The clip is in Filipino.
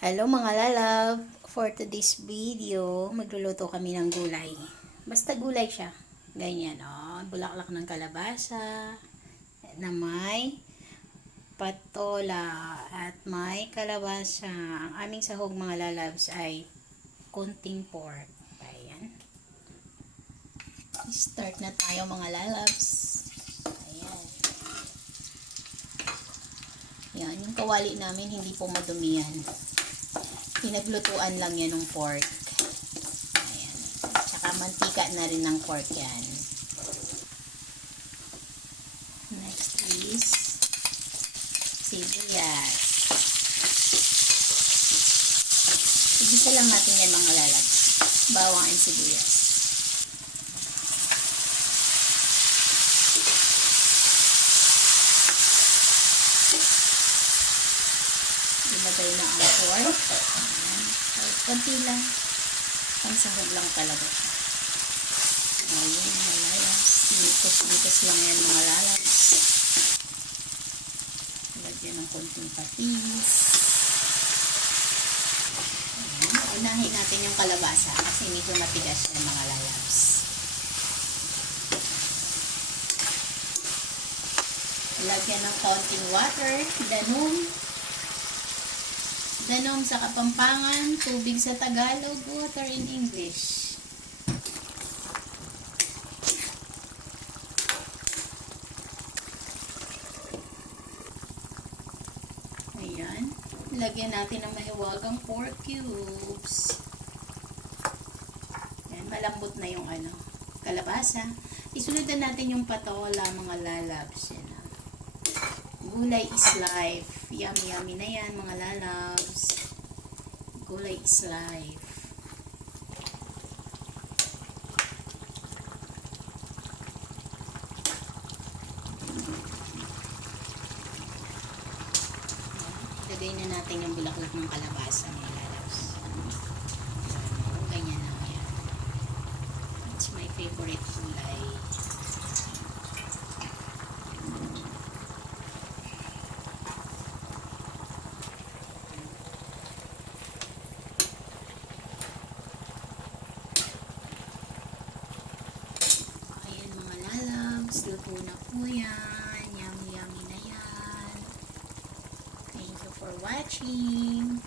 Hello mga lalab! For today's video, magluluto kami ng gulay. Basta gulay siya. Ganyan, bulaklak ng kalabasa na may patola at may kalabasa. Ang aming sahog mga lalabs ay kunting pork. Ayan. Start na tayo mga lalabs. Ayan. Yan, yung kawali namin hindi po madumi yan. Pinaglutuan lang yan ng pork. Ayan. Tsaka mantika na rin ng pork yan. Next is sibuyas. Igisa lang natin yan mga lalab. Bawang and sibuyas. Ilagay na ang pork. Konti lang. Pansahog lang talaga siya. Ayun, mga lalabs. Litos-litos lang yan mga lalabs. Lagyan ng konting patis. Ayun. Unahin natin yung kalabasa kasi medyo matigas yung mga lalabs. Lagyan ng konting water. Danom sa Kapampangan, tubig sa Tagalog, water in English. Ayan. Lagyan natin ng mahiwagang pork cubes. Ayan, malambot na yung kalabasa. Isunod natin yung patola, mga lalabs. Yan. Gulay is life. Yummy, yummy na yan, mga lalabs. Gulay is life. Lagay na natin yung bulaklak ng kalabasa, mga lalabs. Ganyan na yan. It's my favorite gulay. Luto na po yan. Yummy, yummy na yan. Thank you for watching.